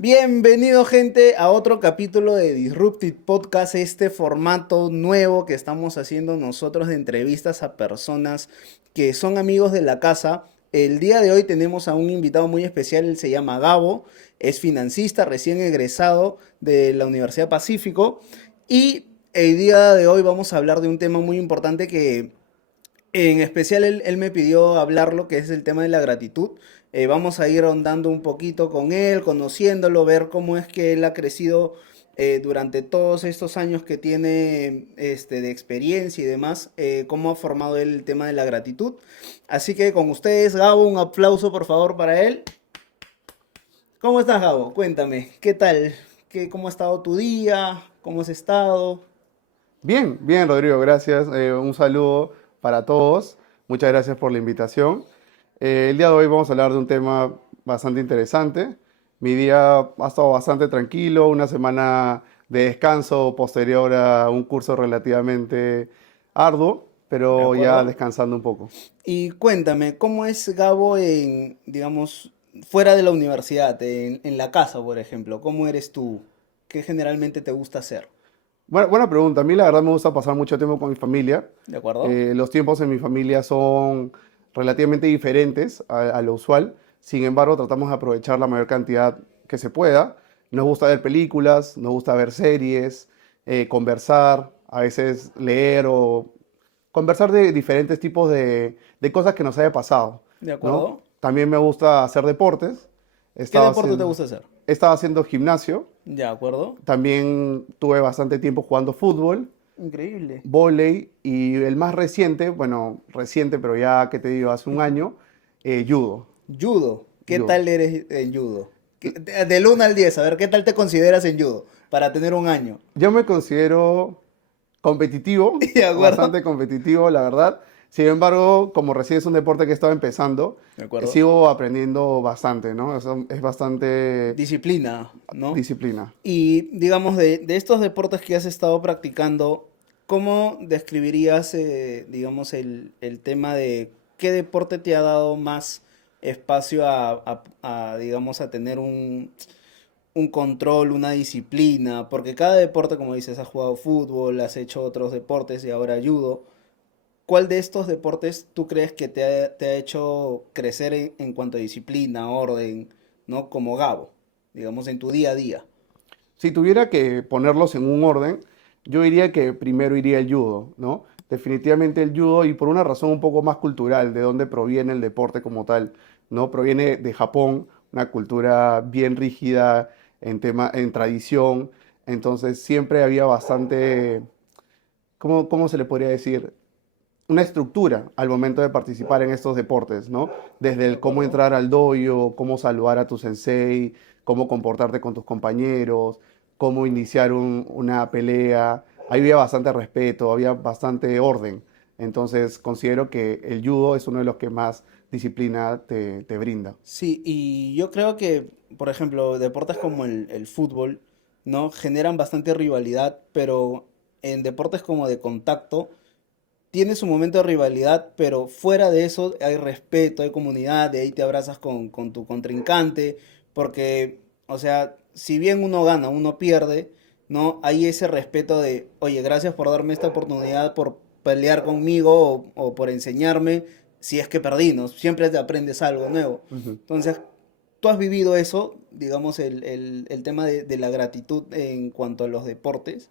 Bienvenido gente a otro capítulo de Disrupted Podcast, este formato nuevo que estamos haciendo nosotros de entrevistas a personas que son amigos de la casa. El día de hoy tenemos a un invitado muy especial, él se llama Gabo, es financista, recién egresado de la Universidad Pacífico y el día de hoy vamos a hablar de un tema muy importante que en especial él me pidió hablarlo, que es el tema de la gratitud. Vamos a ir ahondando un poquito con él, conociéndolo, ver cómo es que él ha crecido durante todos estos años que tiene de experiencia y demás, cómo ha formado él el tema de la gratitud. Así que con ustedes, Gabo, un aplauso por favor para él. ¿Cómo estás, Gabo? Cuéntame, ¿qué tal? ¿Cómo ha estado tu día? ¿Cómo has estado? Bien, bien, Rodrigo, gracias. Un saludo para todos. Muchas gracias por la invitación. El día de hoy vamos a hablar de un tema bastante interesante. Mi día ha estado bastante tranquilo, una semana de descanso posterior a un curso relativamente arduo, ¿De pero ya acuerdo? descansando un poco. Y cuéntame, ¿cómo es Gabo en, digamos, fuera de la universidad, en la casa, por ejemplo? ¿Cómo eres tú? ¿Qué generalmente te gusta hacer? Buena pregunta. A mí la verdad me gusta pasar mucho tiempo con mi familia. ¿De acuerdo? Los tiempos en mi familia son relativamente diferentes a lo usual. Sin embargo, tratamos de aprovechar la mayor cantidad que se pueda. Nos gusta ver películas, nos gusta ver series, conversar, a veces leer o conversar de diferentes tipos de cosas que nos haya pasado, ¿De ¿no? acuerdo? También me gusta hacer deportes. He ¿Qué estado deporte te haciendo, gusta hacer? he estado haciendo gimnasio. ¿De acuerdo? También tuve bastante tiempo jugando fútbol, Increíble. vóley y el más reciente, bueno, reciente, pero ya que te digo, hace un año, judo. Judo. ¿Qué Judo. tal eres en judo? Del 1 al 10, a ver, ¿qué tal te consideras en judo? Para tener un año. Yo me considero competitivo, ¿De acuerdo? bastante competitivo, la verdad. Sin embargo, como recién es un deporte que he estado empezando, ¿De acuerdo? sigo aprendiendo bastante, ¿no? Es bastante Disciplina, ¿no? disciplina. Y digamos, de estos deportes que has estado practicando, ¿cómo describirías, digamos, el tema de qué deporte te ha dado más espacio digamos, a tener un control, una disciplina? Porque cada deporte, como dices, has jugado fútbol, has hecho otros deportes y ahora judo. ¿Cuál de estos deportes tú crees que te ha hecho crecer en cuanto a disciplina, orden, ¿no? Como Gabo, digamos, en tu día a día. Si tuviera que ponerlos en un orden, yo diría que primero iría el judo, ¿no? Definitivamente el judo y por una razón un poco más cultural, de dónde proviene el deporte como tal, ¿no? Proviene de Japón, una cultura bien rígida en tradición, entonces siempre había bastante, ¿cómo se le podría decir? Una estructura al momento de participar en estos deportes, ¿no? Desde ¿De el cómo acuerdo? entrar al dojo, cómo saludar a tu sensei, cómo comportarte con tus compañeros, cómo iniciar una pelea. Ahí había bastante respeto, había bastante orden. Entonces considero que el judo es uno de los que más disciplina te brinda. Sí, y yo creo que, por ejemplo, deportes como el fútbol, ¿no? Generan bastante rivalidad, pero en deportes como de contacto, tiene su momento de rivalidad, pero fuera de eso hay respeto, hay comunidad, de ahí te abrazas con tu contrincante, porque, o sea, si bien uno gana, uno pierde, ¿no? Hay ese respeto de, oye, gracias por darme esta oportunidad, por pelear conmigo o por enseñarme, si es que perdí, ¿no? Siempre te aprendes algo nuevo. Ujú. Entonces, ¿tú has vivido eso, digamos, el tema de la gratitud en cuanto a los deportes?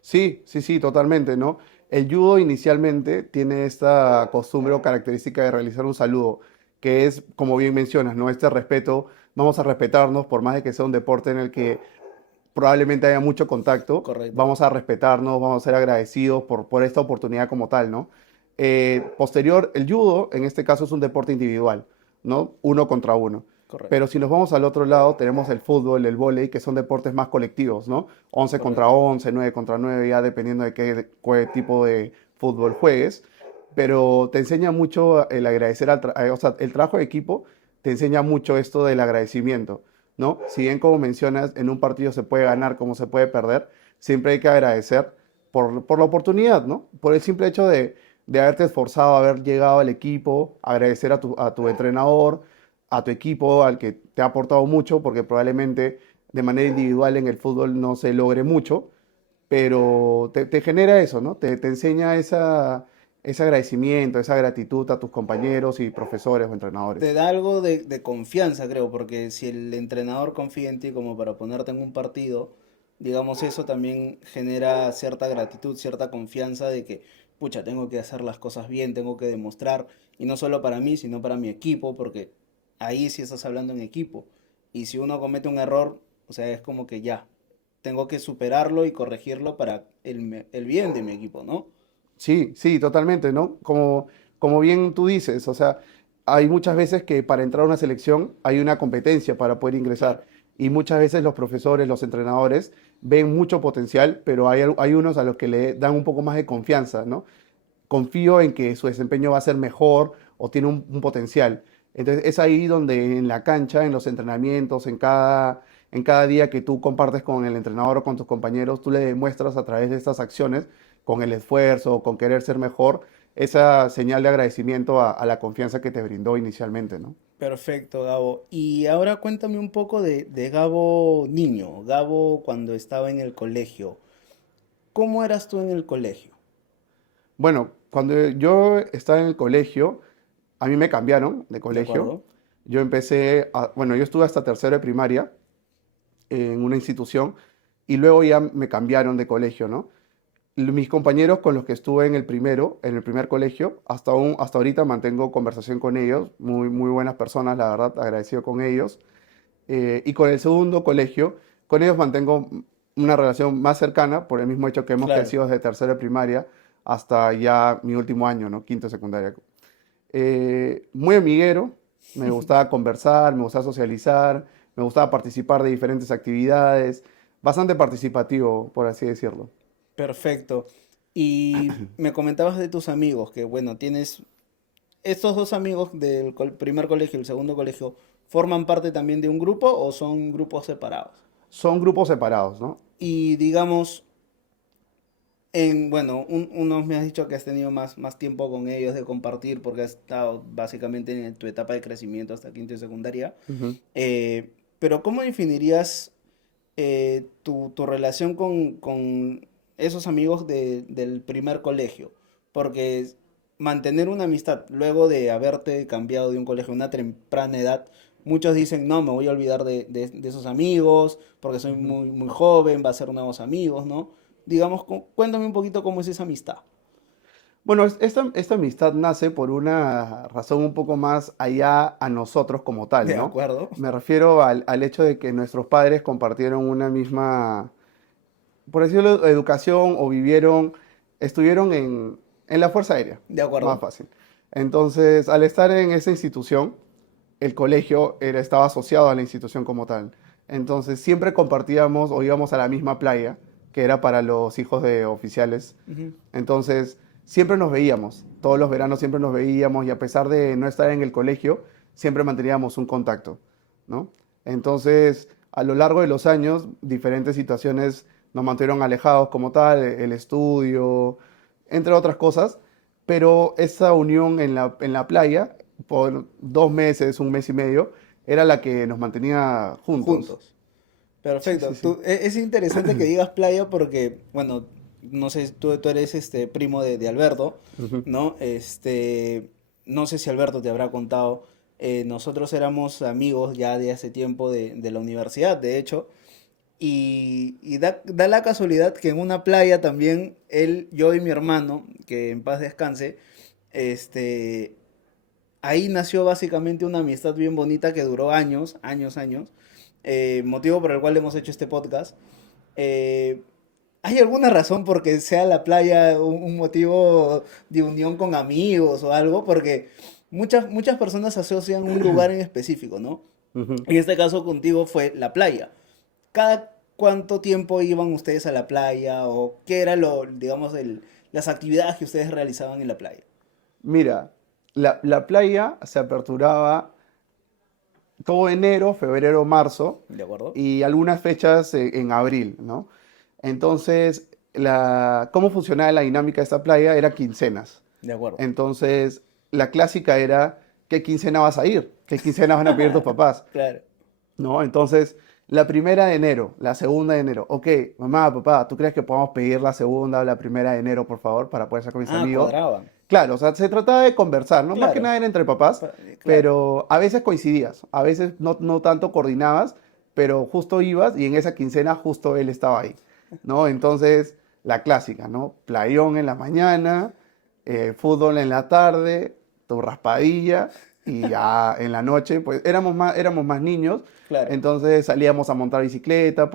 Sí, sí, sí, totalmente, ¿no? El judo inicialmente tiene esta costumbre o característica de realizar un saludo, que es, como bien mencionas, ¿no? Este respeto, vamos a respetarnos, por más de que sea un deporte en el que probablemente haya mucho contacto, Correcto. vamos a respetarnos, vamos a ser agradecidos por esta oportunidad como tal, ¿no? Posterior, el judo, en este caso, es un deporte individual, ¿no? Uno contra uno. Pero Correcto, si nos vamos al otro lado, tenemos el fútbol, el vóley, que son deportes más colectivos, ¿no? 11 contra correcto. 11, 9 contra 9, ya dependiendo de qué tipo de fútbol juegues. Pero te enseña mucho el agradecer, o sea, el trabajo de equipo te enseña mucho esto del agradecimiento, ¿no? Si bien como mencionas, en un partido se puede ganar como se puede perder, siempre hay que agradecer por la oportunidad, ¿no? Por el simple hecho de haberte esforzado, haber llegado al equipo, agradecer a tu entrenador, a tu equipo, al que te ha aportado mucho, porque probablemente de manera individual en el fútbol no se logre mucho, pero te genera eso, ¿no? Te enseña ese agradecimiento, esa gratitud a tus compañeros y profesores o Te entrenadores. da algo de confianza, creo, porque si el entrenador confía en ti como para ponerte en un partido, digamos, eso también genera cierta gratitud, cierta confianza de que, pucha, tengo que hacer las cosas bien, tengo que demostrar, y no solo para mí, sino para mi equipo, porque ahí sí estás hablando en equipo. Y si uno comete un error, o sea, es como que ya, tengo que superarlo y corregirlo para el bien de mi equipo, ¿no? Sí, sí, totalmente, ¿no? Como bien tú dices, o sea, hay muchas veces que para entrar a una selección hay una competencia para poder ingresar Claro. y muchas veces los profesores, los entrenadores ven mucho potencial, pero hay unos a los que le dan un poco más de confianza, ¿no? Confío en que su desempeño va a ser mejor o tiene un potencial. Entonces es ahí donde en la cancha, en los entrenamientos, en cada día que tú compartes con el entrenador o con tus compañeros, tú le demuestras a través de estas acciones, con el esfuerzo, con querer ser mejor, esa señal de agradecimiento a la confianza que te brindó inicialmente, ¿no? Perfecto, Gabo. Y ahora cuéntame un poco de Gabo niño, Gabo cuando estaba en el colegio. ¿Cómo eras tú en el colegio? Bueno, cuando yo estaba en el colegio, a mí me cambiaron de ¿De colegio. acuerdo? Bueno, yo estuve hasta tercero de primaria en una institución y luego ya me cambiaron de colegio, ¿no? Mis compañeros con los que estuve en el primer colegio, hasta ahorita mantengo conversación con ellos, muy, muy buenas personas, la verdad, agradecido con ellos. Y con el segundo colegio, con ellos mantengo una relación más cercana por el mismo hecho que hemos Claro. crecido desde tercero de primaria hasta ya mi último año, ¿no? Quinto de secundaria. Muy amiguero, me gustaba conversar, me gustaba socializar, me gustaba participar de diferentes actividades, bastante participativo, por así decirlo. Perfecto. Y me comentabas de tus amigos, que bueno, tienes estos dos amigos del primer colegio y el segundo colegio, ¿forman parte también de un grupo o son grupos separados? Son grupos separados, ¿no? Y digamos, bueno, unos me has dicho que has tenido más tiempo con ellos de compartir porque has estado básicamente en tu etapa de crecimiento hasta quinto y secundaria. Ujú. Pero ¿cómo definirías tu relación con esos amigos del primer colegio? Porque mantener una amistad luego de haberte cambiado de un colegio a una temprana edad, muchos dicen, no, me voy a olvidar de esos amigos porque soy Ujú. muy joven, va a ser nuevos amigos, ¿no? Digamos, cuéntame un poquito cómo es esa amistad. Bueno, esta amistad nace por una razón un poco más allá a nosotros como tal, ¿De ¿no? acuerdo? Me refiero al hecho de que nuestros padres compartieron una misma, por decirlo, educación o estuvieron en la Fuerza Aérea, ¿De más acuerdo? fácil. Entonces, al estar en esa institución, el colegio estaba asociado a la institución como tal. Entonces, siempre compartíamos o íbamos a la misma playa, que era para los hijos de oficiales. Ujú. Entonces, siempre nos veíamos, todos los veranos siempre nos veíamos y a pesar de no estar en el colegio, siempre manteníamos un contacto, ¿no? Entonces, a lo largo de los años, diferentes situaciones nos mantuvieron alejados como tal, el estudio, entre otras cosas, pero esa unión en la playa, por 2 meses, un mes y medio, era la que nos mantenía juntos. Juntos. Sí, sí, Perfecto. sí. Es interesante que digas playa porque, bueno, no sé, tú eres primo de Alberto, Ujú. ¿no? No sé si Alberto te habrá contado. Nosotros éramos amigos ya de hace tiempo de la universidad, de hecho. Y da la casualidad que en una playa también, él, yo y mi hermano, que en paz descanse, este, ahí nació básicamente una amistad bien bonita que duró años, años, años, motivo por el cual hemos hecho este podcast. Eh, ¿Hay alguna razón por que sea la playa un motivo de unión con amigos o algo? Porque muchas personas asocian un lugar en específico, ¿no? Ujú. En este caso contigo fue la playa. ¿Cada cuánto tiempo iban ustedes a la playa o qué era digamos, las actividades que ustedes realizaban en la playa? Mira, la playa se aperturaba todo enero, febrero, marzo ¿De acuerdo? y algunas fechas en abril, ¿no? Entonces, ¿cómo funcionaba la dinámica de esta playa? Era quincenas. De acuerdo. Entonces, la clásica era, ¿qué quincena vas a ir? ¿Qué quincena van a pedir tus papás? Claro. ¿No? Entonces, La primera de enero, la segunda de enero. Ok, mamá, papá, ¿tú crees que podamos pedir la segunda o la primera de enero, por favor, para poder estar con mis Ah, amigos? cuadraban. Claro, o sea, se trataba de conversar, ¿no? Más que Claro, nada era entre papás, claro. pero a veces coincidías, a veces no tanto coordinabas, pero justo ibas y en esa quincena justo él estaba ahí, ¿no? Entonces, la clásica, ¿no? Playón en la mañana, fútbol en la tarde, tu raspadilla y ya en la noche, pues éramos más niños, Claro, entonces salíamos a montar bicicleta,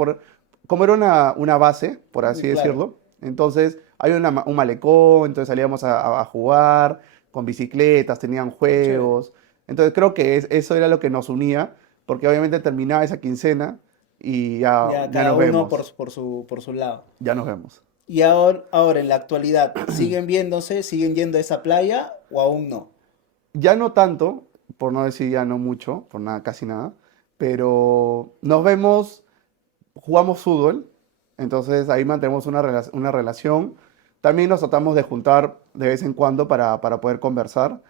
como era una base, por así claro. decirlo, entonces hay un malecón, entonces salíamos a jugar con bicicletas, tenían Qué chévere. juegos, entonces creo que eso era lo que nos unía, porque obviamente terminaba esa quincena y ya, Ya ya cada nos uno vemos, por su lado. ya nos vemos. Y ahora en la actualidad, ¿siguen viéndose, siguen yendo a esa playa o aún no? Ya no tanto, por no decir ya no mucho, por nada, casi nada, pero nos vemos, jugamos fútbol, entonces ahí mantenemos una relación. También nos tratamos de juntar de vez en cuando para poder conversar,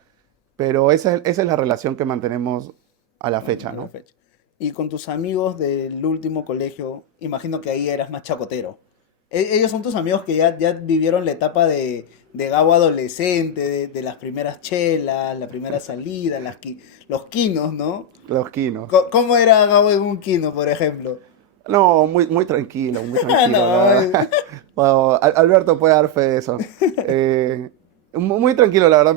pero esa es la relación que mantenemos a la fecha, A la ¿no? fecha. Y con tus amigos del último colegio, imagino que ahí eras más chacotero. Ellos son tus amigos que ya vivieron la etapa de Gabo adolescente, de las primeras chelas, la primera salida, los quinos, ¿no? Los quinos. ¿Cómo era Gabo en un quino, por ejemplo? No, muy tranquilo, la No, verdad. Bueno, Alberto puede dar fe de eso. Eh, muy tranquilo, la verdad,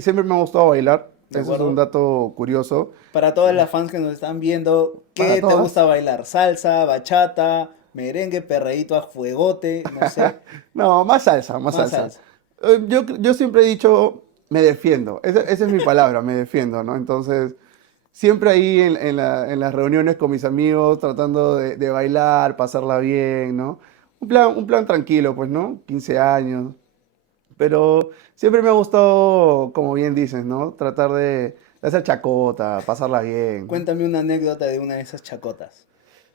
siempre me ha gustado bailar, ¿de eso es un acuerdo? dato curioso. Para todas las fans que nos están viendo, Para ¿qué te gusta todas. bailar? ¿Salsa, bachata, merengue, perreíto a fuegote? No sé, No, más salsa, más más salsa. salsa. Yo siempre he dicho, me defiendo. Esa es mi palabra, me defiendo, ¿no? Entonces, siempre ahí en las reuniones con mis amigos, tratando de bailar, pasarla bien, ¿no? Un plan tranquilo, pues, ¿no? 15 años. Pero siempre me ha gustado, como bien dices, ¿no? Tratar de hacer chacota, pasarla bien, ¿no? Cuéntame una anécdota de una de esas chacotas.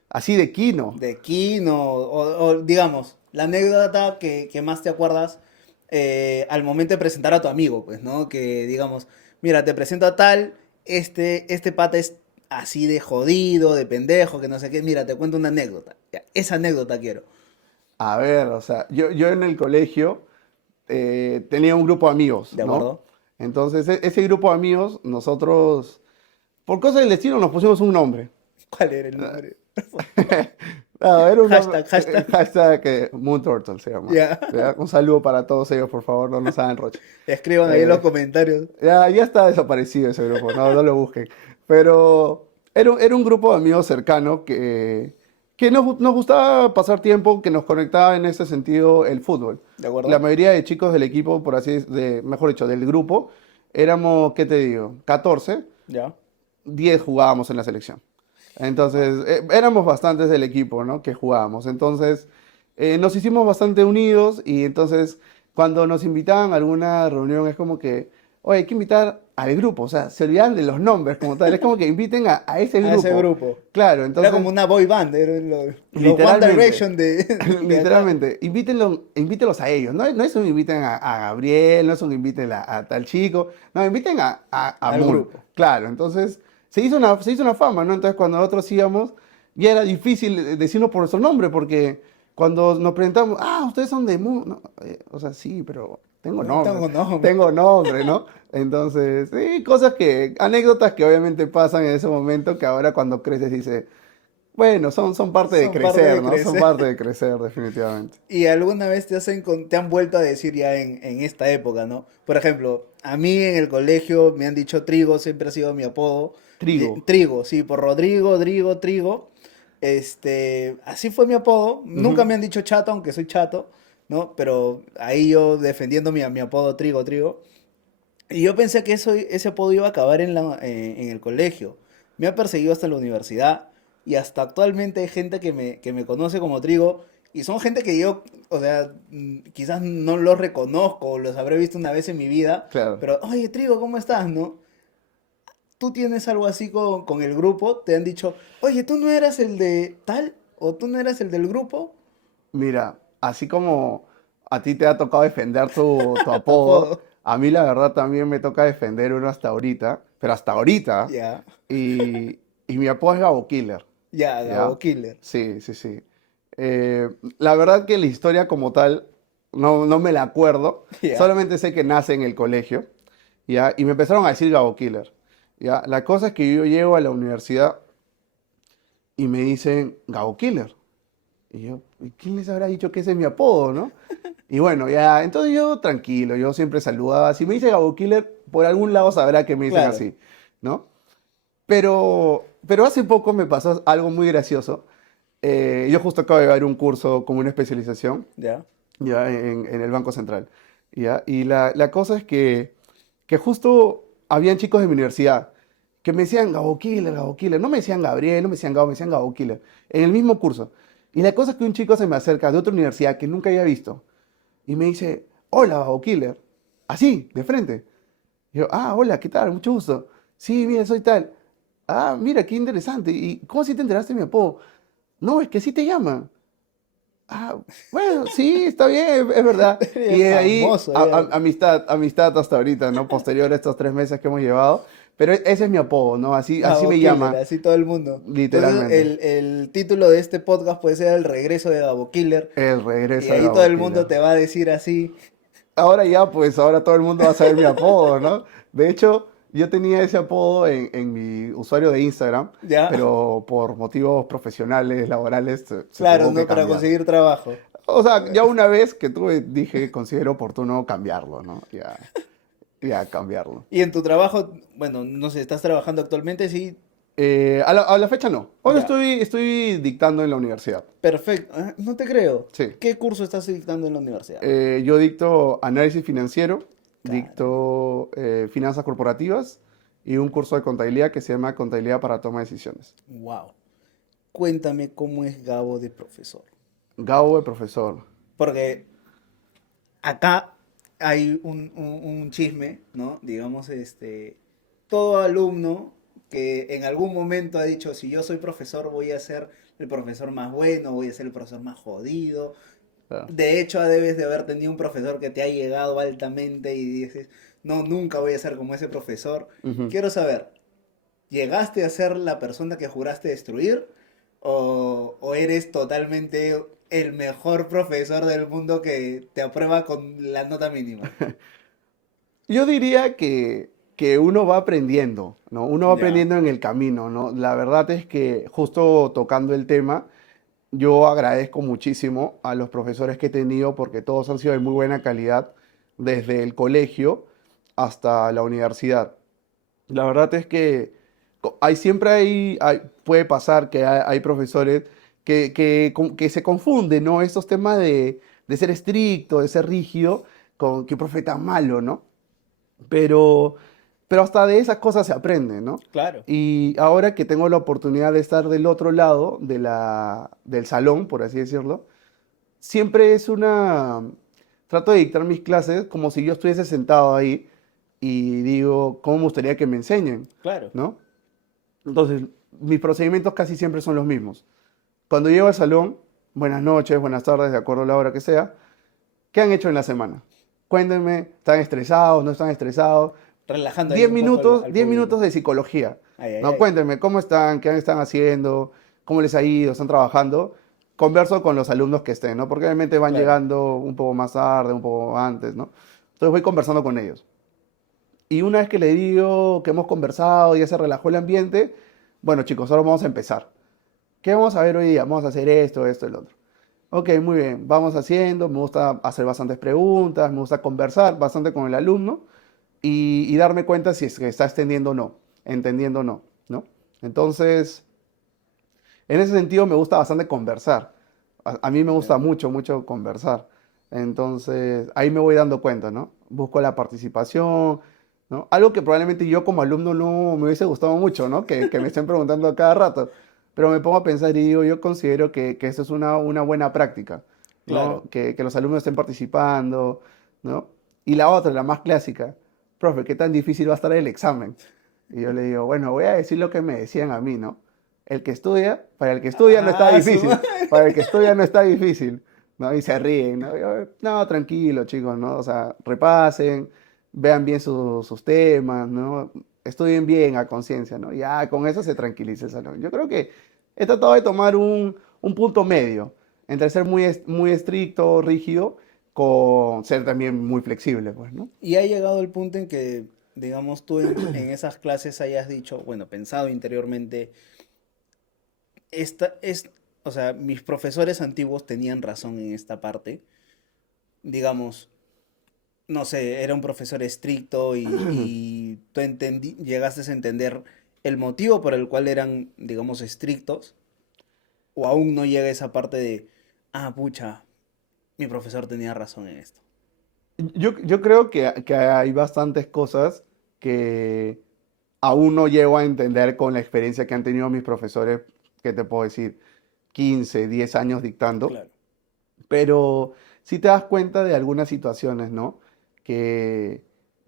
Así de Kino. De Kino, o digamos, la anécdota que más te acuerdas al momento de presentar a tu amigo, pues, ¿no? Que digamos, mira, te presento a tal, este pata es así de jodido, de pendejo, que no sé qué, mira, te cuento una anécdota. Ya, esa anécdota quiero. A ver, o sea, yo en el colegio tenía un grupo de amigos, ¿De ¿no? acuerdo? Entonces, ese grupo de amigos, nosotros, por cosas del destino, nos pusimos un nombre. ¿Cuál era el nombre? No, era un nombre, Hashtag, hashtag. hashtag Moon Turtle se llama. Ya. ¿Ya? Un saludo para todos ellos, por favor, no nos hagan roche. Escriban ahí en los Eh, comentarios. ya está desaparecido ese grupo, no lo busquen. Pero era un grupo de amigos cercanos que nos gustaba pasar tiempo, que nos conectaba en ese sentido el fútbol. ¿De La acuerdo? mayoría de chicos del equipo, mejor dicho, del grupo, éramos, ¿qué te digo? 14, Ya. 10 jugábamos en la selección. Entonces, éramos bastantes del equipo, ¿no? Que jugábamos. Entonces, nos hicimos bastante unidos y entonces, cuando nos invitaban a alguna reunión, es como que, oye, hay que invitar al grupo. O sea, se olvidan de los nombres como tal. Es como que inviten a ese A ese grupo. grupo. Claro, Era como entonces, una boy band, eran los One literalmente, Direction de acá. literalmente, invítenlos a ellos. No es un inviten a Gabriel, no es un inviten a tal chico. No, inviten a Al Moon. grupo. Claro, entonces se hizo una fama, ¿no? Entonces cuando nosotros íbamos, ya era difícil decirnos por nuestro nombre, porque cuando nos presentamos, ustedes son de Moon. No, o sea, sí, pero No tengo nombre. tengo nombre, ¿no? Entonces, sí, anécdotas que obviamente pasan en ese momento, que ahora cuando creces dices, bueno, son parte de Son parte crecer, de ¿no? Son crecer. parte de crecer, definitivamente. ¿Y alguna vez te han vuelto a decir ya en esta época, ¿no? Por ejemplo, a mí en el colegio me han dicho Trigo, siempre ha sido mi apodo. Trigo. Trigo, sí, por Rodrigo, Trigo. Así fue mi apodo. Nunca Ujú. me han dicho chato, aunque soy chato, ¿no? Pero ahí yo defendiendo mi apodo Trigo. Y yo pensé que ese apodo iba a acabar en el colegio. Me ha perseguido hasta la universidad y hasta actualmente hay gente que me conoce como Trigo y son gente que yo, o sea, quizás no los reconozco o los habré visto una vez en mi vida, Claro. pero, oye, Trigo, ¿cómo estás, no? ¿Tú tienes algo así con el grupo? ¿Te han dicho, oye, tú no eras el de tal o tú no eras el del grupo? Mira, así como a ti te ha tocado defender tu Tu apodo, apodo. a mí la verdad también me toca defender uno hasta ahorita, pero hasta ahorita, Ya. y mi apodo es Gabo Killer. Ya, ¿ya? Gabo Killer. Sí, sí, sí. La verdad que la historia como tal no me la acuerdo, Ya, solamente sé que nace en el colegio, ¿ya? Y me empezaron a decir Gabo Killer, ¿ya? La cosa es que yo llego a la universidad y me dicen Gabo Killer. Y yo, ¿y quién les habrá dicho que ese es mi apodo, no? Y bueno, ya, entonces yo tranquilo, yo siempre saludaba. Si me dice Gabo Killer, por algún lado sabrá que me dicen claro. así, ¿no? Pero hace poco me pasó algo muy gracioso. Yo justo acabo de ver un curso como una especialización Ya. ya en el Banco Central. ¿Ya? Y la cosa es que justo habían chicos de mi universidad que me decían Gabo Killer, Gabo Killer. No me decían Gabriel, no me decían Gabo, me decían Gabo Killer. En el mismo curso. Y la cosa es que un chico se me acerca de otra universidad que nunca había visto y me dice, hola, Gabo Killer. Así, de frente. Y yo, ah, hola, ¿qué tal? Mucho gusto. Sí, mira, soy tal. Ah, mira, qué interesante. ¿Y cómo así te enteraste de mi apodo? No, es que así te llaman. Ah, bueno, sí, está bien, es verdad. Y Eres de ahí, famoso ya. amistad hasta ahorita, ¿no? Posterior a estos 3 meses que hemos llevado. Pero ese es mi apodo, ¿no? Así Gabo me Killer, llama, así todo el mundo. Entonces, literalmente. el título de este podcast puede ser El regreso de Gabo Killer. El Y regreso de ahí todo Gabo el Killer. mundo te va a decir así. Ahora ya, pues, ahora todo el mundo va a saber mi apodo, ¿no? De hecho, yo tenía ese apodo en mi usuario de Instagram, Ya, pero por motivos profesionales, laborales, se claro, tuvo que ¿no? Para cambiar. conseguir trabajo. O sea, ya una vez que tuve, dije, considero oportuno cambiarlo, ¿no? Ya cambiarlo. Y en tu trabajo, bueno, no sé, ¿estás trabajando actualmente? Sí, A la fecha no. Ahora ya. estoy dictando en la universidad. Perfecto. Ah, no te creo. Sí. ¿Qué curso estás dictando en la universidad? Yo dicto análisis financiero, Cara, dicto finanzas corporativas y un curso de contabilidad que se llama Contabilidad para Toma de Decisiones. wow. Cuéntame cómo es Gabo de profesor. Gabo de profesor. Porque acá hay un chisme, ¿no? Digamos, todo alumno que en algún momento ha dicho, si yo soy profesor, voy a ser el profesor más bueno, voy a ser el profesor más jodido. Claro. De hecho, debes de haber tenido un profesor que te ha llegado altamente y dices, no, nunca voy a ser como ese profesor. Ujú. Quiero saber, ¿llegaste a ser la persona que juraste destruir? O eres totalmente el mejor profesor del mundo que te aprueba con la nota mínima? Yo diría que uno va aprendiendo, ¿no? Uno va Ya, aprendiendo en el camino, ¿no? La verdad es que justo tocando el tema, yo agradezco muchísimo a los profesores que he tenido porque todos han sido de muy buena calidad, desde el colegio hasta la universidad. La verdad es que puede pasar que hay profesores que se confunden, ¿no? Estos temas de ser estricto, de ser rígido, con que profe tan malo, ¿no? Pero, pero hasta de esas cosas se aprende, ¿no? claro. Y ahora que tengo la oportunidad de estar del otro lado del salón, por así decirlo, siempre trato de dictar mis clases como si yo estuviese sentado ahí y digo, ¿cómo me gustaría que me enseñen? Claro. ¿No? Entonces, mis procedimientos casi siempre son los mismos. Cuando llego al salón, buenas noches, buenas tardes, de acuerdo a la hora que sea, ¿qué han hecho en la semana? Cuéntenme, ¿están estresados, no están estresados? Relajando ahí 10 un poco minutos, al 10 público. minutos de psicología. Ay, ay, No, ay. cuéntenme, ¿cómo están? ¿Qué están haciendo? ¿Cómo les ha ido? ¿Están trabajando? Converso con los alumnos que estén, ¿no? Porque obviamente van Claro. llegando un poco más tarde, un poco antes, ¿no? Entonces voy conversando con ellos. Y una vez que le digo que hemos conversado, ya se relajó el ambiente, bueno chicos, ahora vamos a empezar. ¿Qué vamos a ver hoy día? Vamos a hacer esto, esto, el otro. Ok, muy bien, vamos haciendo, me gusta hacer bastantes preguntas, me gusta conversar bastante con el alumno y darme cuenta si es que está extendiendo o no, entendiendo o no, ¿no? Entonces, en ese sentido me gusta bastante conversar. A mí me gusta Ya. mucho, mucho conversar. Entonces, ahí me voy dando cuenta, ¿no? Busco la participación, ¿no? Algo que probablemente yo como alumno no me hubiese gustado mucho, ¿no? Que me estén preguntando a cada rato. Pero me pongo a pensar y digo, yo considero que eso es una buena práctica, ¿no? Claro. Que los alumnos estén participando, ¿no? Y la otra, la más clásica, profe, ¿qué tan difícil va a estar el examen? Y yo le digo, bueno, voy a decir lo que me decían a mí, ¿no? Para el que estudia no está Ah, su difícil, madre. para el que estudia no está difícil, ¿no? Y se ríen, ¿no? No, tranquilo, chicos, ¿no? O sea, repasen, vean bien sus temas, ¿no? Estudien bien a conciencia, ¿no? Ya con eso se tranquiliza el salón. Yo creo que he tratado de tomar un punto medio entre ser muy estricto, rígido, con ser también muy flexible, pues, ¿no? Y ha llegado el punto en que, digamos, tú en esas clases hayas dicho, bueno, pensado interiormente, esta es, o sea, mis profesores antiguos tenían razón en esta parte. Digamos, no sé, era un profesor estricto y tú llegaste a entender el motivo por el cual eran, digamos, estrictos, o aún no llega esa parte de, ah, pucha, mi profesor tenía razón en esto. Yo creo que hay bastantes cosas que aún no llego a entender con la experiencia que han tenido mis profesores, que te puedo decir, 15 10 años dictando, Claro. pero sí te das cuenta de algunas situaciones, ¿no? Que,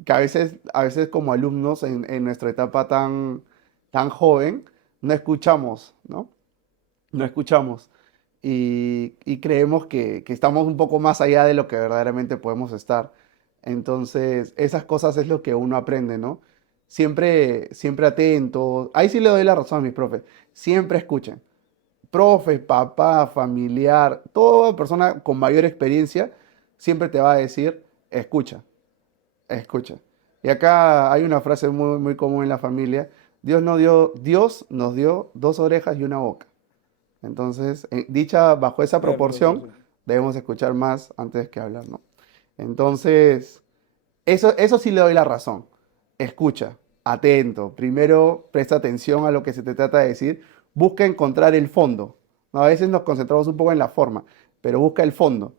que a veces como alumnos en nuestra etapa tan joven, no escuchamos, ¿no? No escuchamos. Y creemos que estamos un poco más allá de lo que verdaderamente podemos estar. Entonces, esas cosas es lo que uno aprende, ¿no? Siempre atento. Ahí sí le doy la razón a mis profes. Siempre escuchen. Profe, papá, familiar, toda persona con mayor experiencia siempre te va a decir, escucha, escucha. Y acá hay una frase muy común en la familia. Dios nos dio dos orejas y una boca. Entonces, dicha bajo esa Claro, proporción, debemos escuchar más antes que hablar, ¿no? Entonces, eso sí le doy la razón. Escucha, atento. Primero, presta atención a lo que se te trata de decir. Busca encontrar el fondo, ¿no? A veces nos concentramos un poco en la forma, pero busca el fondo.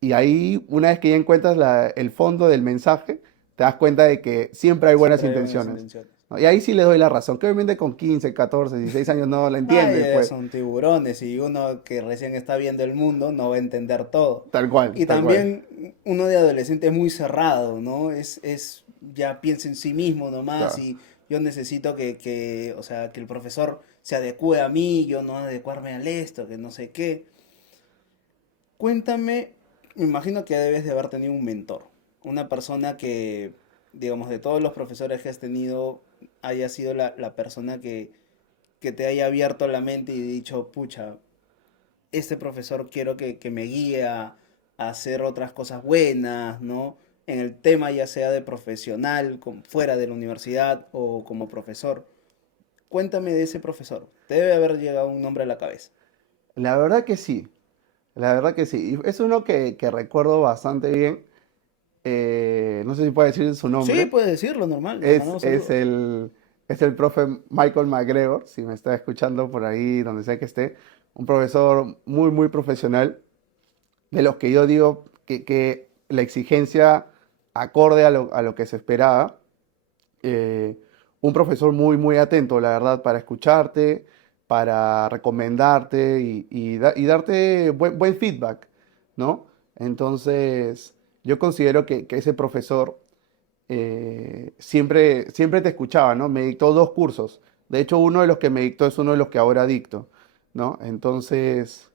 Y ahí, una vez que ya encuentras el fondo del mensaje, te das cuenta de que siempre hay buenas siempre hay buenas intenciones, intenciones. ¿no? Y ahí sí le doy la razón, que obviamente con 15, 14, 16 años no la Ah, entiendes, ya pues, son tiburones y uno que recién está viendo el mundo no va a entender todo. tal cual, Y tal cual. también uno de adolescente es muy cerrado, ¿no? Ya piensa en sí mismo nomás Claro. y yo necesito o sea, que el profesor se adecue a mí, yo no adecuarme al esto, que no sé qué. Cuéntame, me imagino que debes de haber tenido un mentor, una persona que, digamos, de todos los profesores que has tenido, haya sido la persona que te haya abierto la mente y dicho, pucha, este profesor quiero que me guíe a hacer otras cosas buenas, ¿no? En el tema ya sea de profesional, fuera de la universidad o como profesor. Cuéntame de ese profesor. Te debe haber llegado un nombre a la cabeza. La verdad que sí, la verdad que sí. Y es uno que recuerdo bastante bien. No sé si puedo decir su Sí, nombre. puedes decirlo, normal, le Es, mandamos es saludos. el, es el profe Michael McGregor, si me está escuchando por ahí, donde sea que esté. Un profesor muy profesional, de los que yo digo que la exigencia acorde a lo que se esperaba. eh, un profesor muy atento, la verdad, para escucharte, para recomendarte y darte buen feedback, ¿no? Entonces, yo considero que ese profesor siempre te escuchaba, ¿no? Me dictó dos cursos. De hecho, uno de los que me dictó es uno de los que ahora dicto, ¿no? Entonces,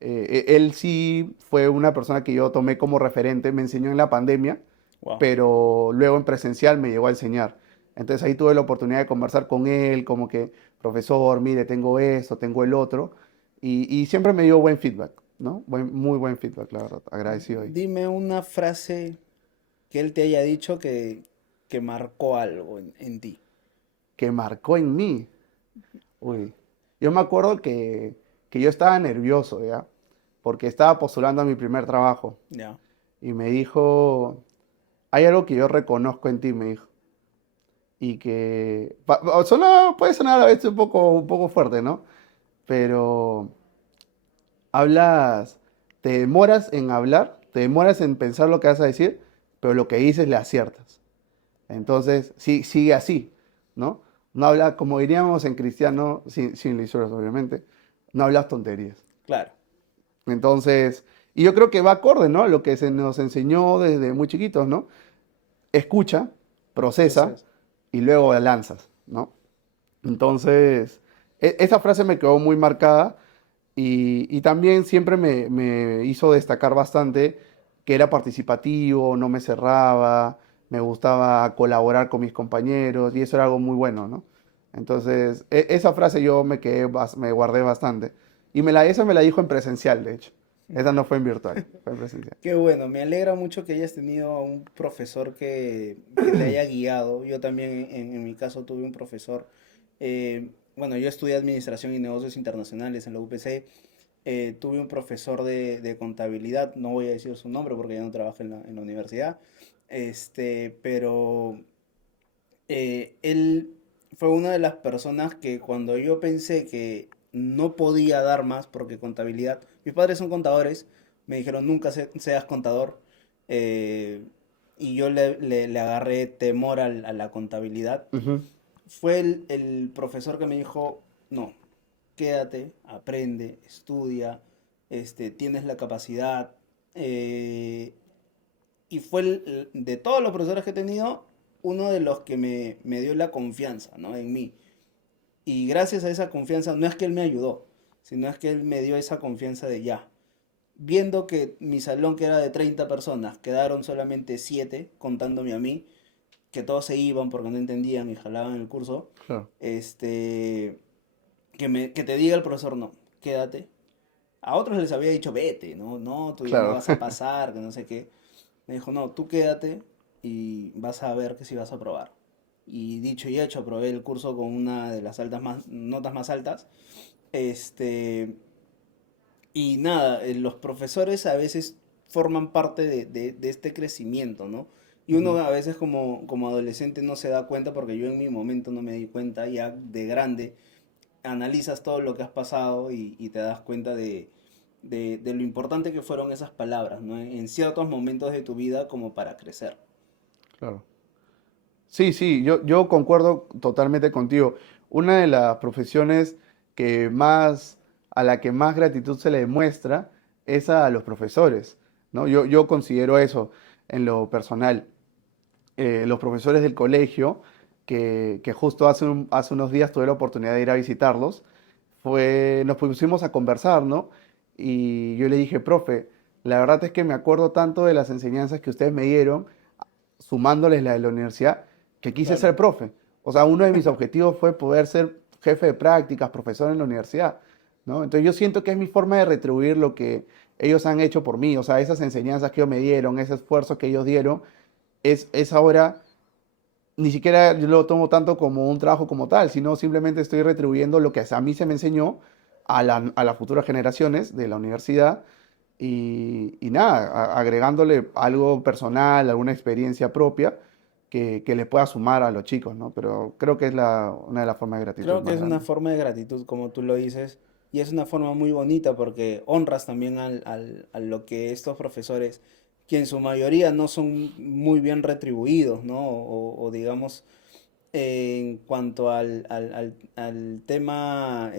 él sí fue una persona que yo tomé como referente, me enseñó en la pandemia, Wow. pero luego en presencial me llegó a enseñar. Entonces ahí tuve la oportunidad de conversar con él, como que, profesor, mire, tengo esto, tengo el otro, y siempre me dio buen feedback, ¿no? Muy buen feedback, la verdad, agradecido ahí. Dime una frase que él te haya dicho que marcó algo en ti. Que marcó en mí. Uy, yo me acuerdo que yo estaba nervioso, ¿ya? Porque estaba postulando a mi primer trabajo Ya. y me dijo, hay algo que yo reconozco en ti, me dijo. Y que puede sonar a veces un poco fuerte, ¿no? Pero hablas, te demoras en hablar, te demoras en pensar lo que vas a decir, pero lo que dices le aciertas. Entonces, sí, sigue así, ¿no? No habla, como diríamos en cristiano, sin lisuras, obviamente, no hablas tonterías. Claro. Entonces, y yo creo que va acorde, ¿no? Lo que se nos enseñó desde muy chiquitos, ¿no? Escucha, procesa Proceso. y luego lanzas, ¿no? Entonces, esa frase me quedó muy marcada y también siempre me hizo destacar bastante que era participativo, no me cerraba, me gustaba colaborar con mis compañeros y eso era algo muy bueno, ¿no? Entonces, esa frase yo me guardé bastante. Y esa me la dijo en presencial, de hecho. Esa no fue en virtual, fue en presencial. Qué bueno, me alegra mucho que hayas tenido a un profesor que te haya guiado. Yo también en mi caso tuve un profesor, bueno, yo estudié Administración y Negocios Internacionales en la UPC. Tuve un profesor de contabilidad, no voy a decir su nombre porque ya no trabaja en la universidad, pero él fue una de las personas que cuando yo pensé que no podía dar más porque contabilidad, mis padres son contadores, me dijeron nunca seas contador, eh, y yo le agarré temor a la contabilidad. Ujú. Fue el profesor que me dijo, no, quédate, aprende, estudia, tienes la capacidad. Y fue de todos los profesores que he tenido, uno de los que me dio la confianza, ¿no? En mí. Y gracias a esa confianza, no es que él me ayudó, sino es que él me dio esa confianza de ya. Viendo que mi salón, que era de 30 personas, quedaron solamente 7, contándome a mí, que todos se iban porque no entendían y jalaban el curso, Claro, que te diga el profesor, no, quédate. A otros les había dicho, vete, no, no, tú ya no claro, vas a pasar, que no sé qué. Me dijo, no, tú quédate y vas a ver que si vas a aprobar. Y dicho y hecho, aprobé el curso con una de las notas más altas. Este, y nada, los profesores a veces forman parte de este crecimiento, ¿no? Y uno ujú, a veces como adolescente no se da cuenta, porque yo en mi momento no me di cuenta, ya de grande analizas todo lo que has pasado y te das cuenta de lo importante que fueron esas palabras, ¿no? En ciertos momentos de tu vida como para crecer. claro. Sí, sí, yo concuerdo totalmente contigo. Una de las profesiones que más, a la que más gratitud se le demuestra es a los profesores, ¿no? Yo considero eso en lo personal. Los profesores del colegio, que justo hace unos días tuve la oportunidad de ir a visitarlos, nos pusimos a conversar, ¿no? Y yo le dije, profe, la verdad es que me acuerdo tanto de las enseñanzas que ustedes me dieron, sumándoles la de la universidad, que quise Claro, ser profe. O sea, uno de mis objetivos fue poder ser jefe de prácticas, profesor en la universidad, ¿no? Entonces yo siento que es mi forma de retribuir lo que ellos han hecho por mí, o sea, esas enseñanzas que ellos me dieron, ese esfuerzo que ellos dieron, es ahora, ni siquiera yo lo tomo tanto como un trabajo como tal, sino simplemente estoy retribuyendo lo que a mí se me enseñó a las futuras generaciones de la universidad y nada, agregándole algo personal, alguna experiencia propia que le pueda sumar a los chicos, ¿no? Pero creo que es una de las formas de gratitud creo que más es una grandes. forma de gratitud, como tú lo dices, y es una forma muy bonita porque honras también a lo que estos profesores, que en su mayoría no son muy bien retribuidos, ¿no? O digamos, en cuanto al tema,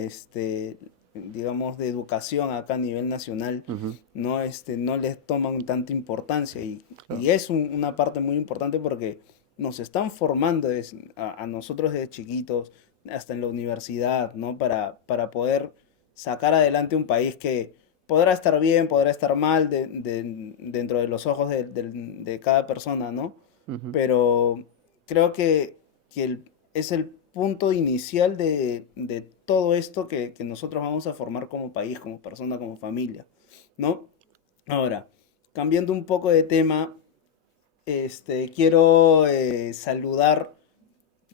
digamos, de educación acá a nivel nacional, Ujú, no, no les toman tanta importancia claro, y es una parte muy importante porque nos están formando a nosotros desde chiquitos, hasta en la universidad, ¿no? Para poder sacar adelante un país que podrá estar bien, podrá estar mal dentro de los ojos de cada persona, ¿no? ujú, Pero creo es el punto inicial de todo esto que nosotros vamos a formar como país, como persona, como familia, ¿no? Ahora, cambiando un poco de tema, quiero saludar,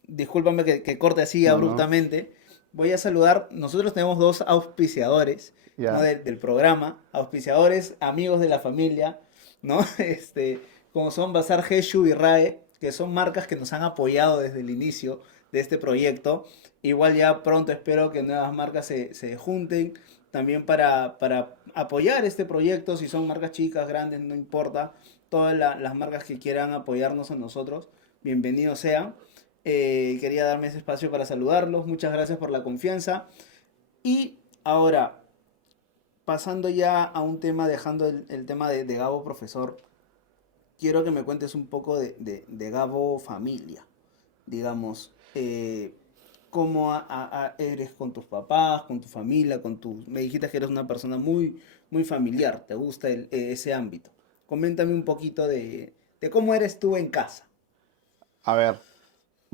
discúlpame que corte así no, no, abruptamente, voy a saludar, nosotros tenemos dos auspiciadores, ¿no? ya, Del programa, auspiciadores, amigos de la familia, ¿no? Como son Bazar Geshu y RAE, que son marcas que nos han apoyado desde el inicio de este proyecto. Igual ya pronto espero que nuevas marcas se junten también para apoyar este proyecto, si son marcas chicas, grandes, no importa, todas las marcas que quieran apoyarnos a nosotros, bienvenidos sean. Quería darme ese espacio para saludarlos, muchas gracias por la confianza. Y ahora, pasando ya a un tema, dejando el tema de Gabo profesor, quiero que me cuentes un poco de Gabo familia, digamos, cómo eres con tus papás, con tu familia, me dijiste que eres una persona muy familiar, te gusta ese ámbito. Coméntame un poquito de cómo eres tú en casa. a ver.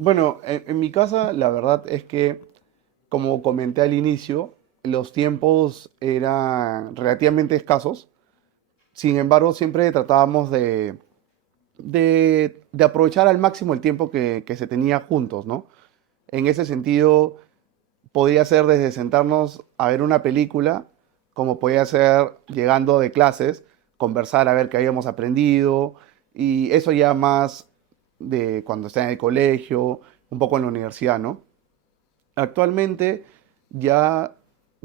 Bueno, en mi casa la verdad es que, como comenté al inicio, los tiempos eran relativamente escasos. Sin embargo, siempre tratábamos de aprovechar al máximo el tiempo que se tenía juntos, ¿no? En ese sentido, podía ser desde sentarnos a ver una película, como podía ser llegando de clases, conversar a ver qué habíamos aprendido, y eso ya más de cuando está en el colegio, un poco en la universidad, ¿no? Actualmente ya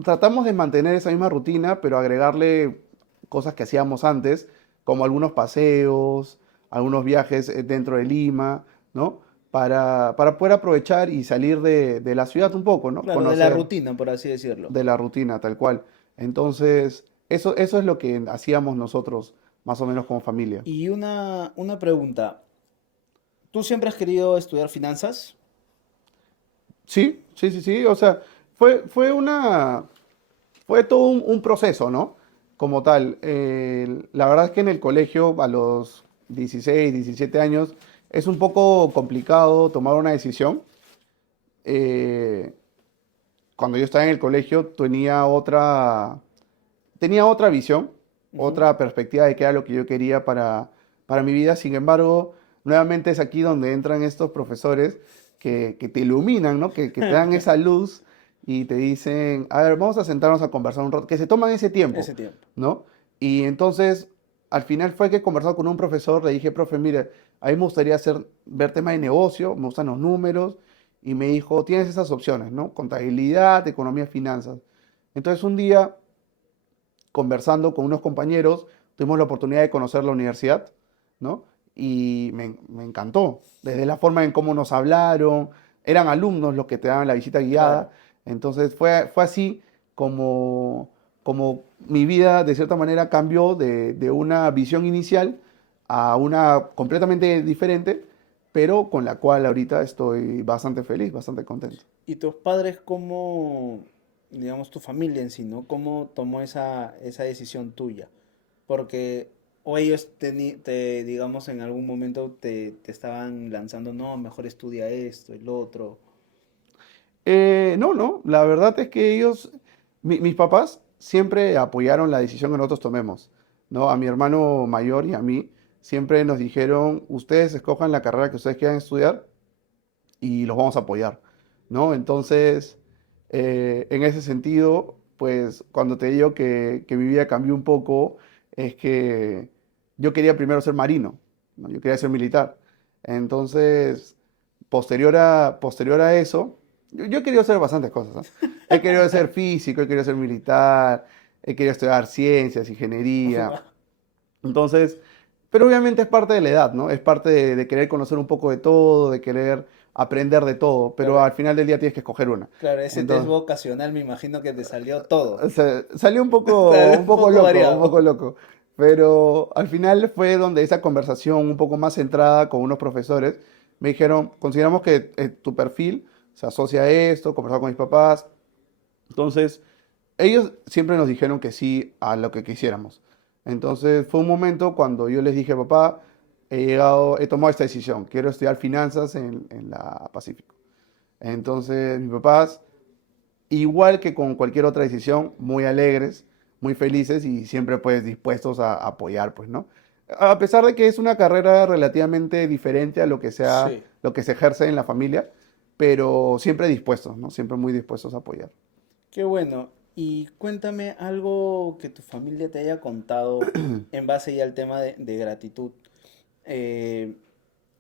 tratamos de mantener esa misma rutina, pero agregarle cosas que hacíamos antes, como algunos paseos, algunos viajes dentro de Lima, ¿no? Para poder aprovechar y salir de la ciudad un poco, ¿no? Claro, de la Conocer rutina, por así decirlo. de la rutina, tal cual. Entonces, eso es lo que hacíamos nosotros, más o menos como familia. Y una pregunta, ¿tú siempre has querido estudiar finanzas? Sí, sí, sí, sí. O sea, fue una, fue todo un proceso, ¿no? Como tal. La verdad es que en el colegio, a los 16, 17 años, es un poco complicado tomar una decisión. Eh, Cuando yo estaba en el colegio, tenía otra visión, Ujú. otra perspectiva de qué era lo que yo quería para mi vida. Sin embargo, nuevamente es aquí donde entran estos profesores que te iluminan, ¿no? Que te dan esa luz y te dicen, a ver, vamos a sentarnos a conversar un rato, que se toman ese tiempo, Ese tiempo. ¿no? Y entonces, al final fue que conversado con un profesor, le dije, profe, mire, a mí me gustaría ver tema de negocio, me gustan los números, y me dijo, tienes esas opciones, ¿no? Contabilidad, economía, finanzas. Entonces un día, conversando con unos compañeros, tuvimos la oportunidad de conocer la universidad, ¿no? Y me encantó, desde la forma en cómo nos hablaron, eran alumnos los que te daban la visita Claro. guiada, entonces fue así como mi vida de cierta manera cambió de una visión inicial a una completamente diferente, pero con la cual ahorita estoy bastante feliz, bastante contento. ¿Y tus padres cómo, digamos, tu familia en sí, ¿no? ¿Cómo tomó esa decisión tuya? Porque, o ellos digamos, en algún momento te estaban lanzando, no, mejor estudia esto, el otro. No, no, la verdad es que mis papás siempre apoyaron la decisión que nosotros tomemos, ¿no? A mi hermano mayor y a mí siempre nos dijeron, ustedes escojan la carrera que ustedes quieran estudiar y los vamos a apoyar, ¿no? Entonces, en ese sentido, pues cuando te digo que mi vida cambió un poco, es que yo quería primero ser marino, ¿no? Yo quería ser militar. Entonces, posterior a eso, yo he querido hacer bastantes cosas, ¿no? He querido ser físico, he querido ser militar, he querido estudiar ciencias, ingeniería. Entonces, pero obviamente es parte de la edad, ¿no? Es parte de querer conocer un poco de todo, de querer aprender de todo, pero Claro, al final del día tienes que escoger una. claro, ese test Entonces, vocacional me imagino que te salió todo. salió Salió un un poco poco loco, un poco variado. loco. Pero al final fue donde esa conversación un poco más centrada con unos profesores me dijeron, consideramos que tu perfil se asocia a esto, conversar con mis papás. Entonces, ellos siempre nos dijeron que sí a lo que quisiéramos. Entonces, fue un momento cuando yo les dije, papá, he tomado esta decisión, quiero estudiar finanzas en la Pacífico. Entonces, mis papás, igual que con cualquier otra decisión, muy alegres, muy felices y siempre pues dispuestos a apoyar, pues, ¿no? A pesar de que es una carrera relativamente diferente a Sí. lo que se ejerce en la familia, pero siempre dispuestos, ¿no? Siempre muy dispuestos a apoyar. Qué bueno. Y cuéntame algo que tu familia te haya contado en base ya al tema de gratitud. Eh,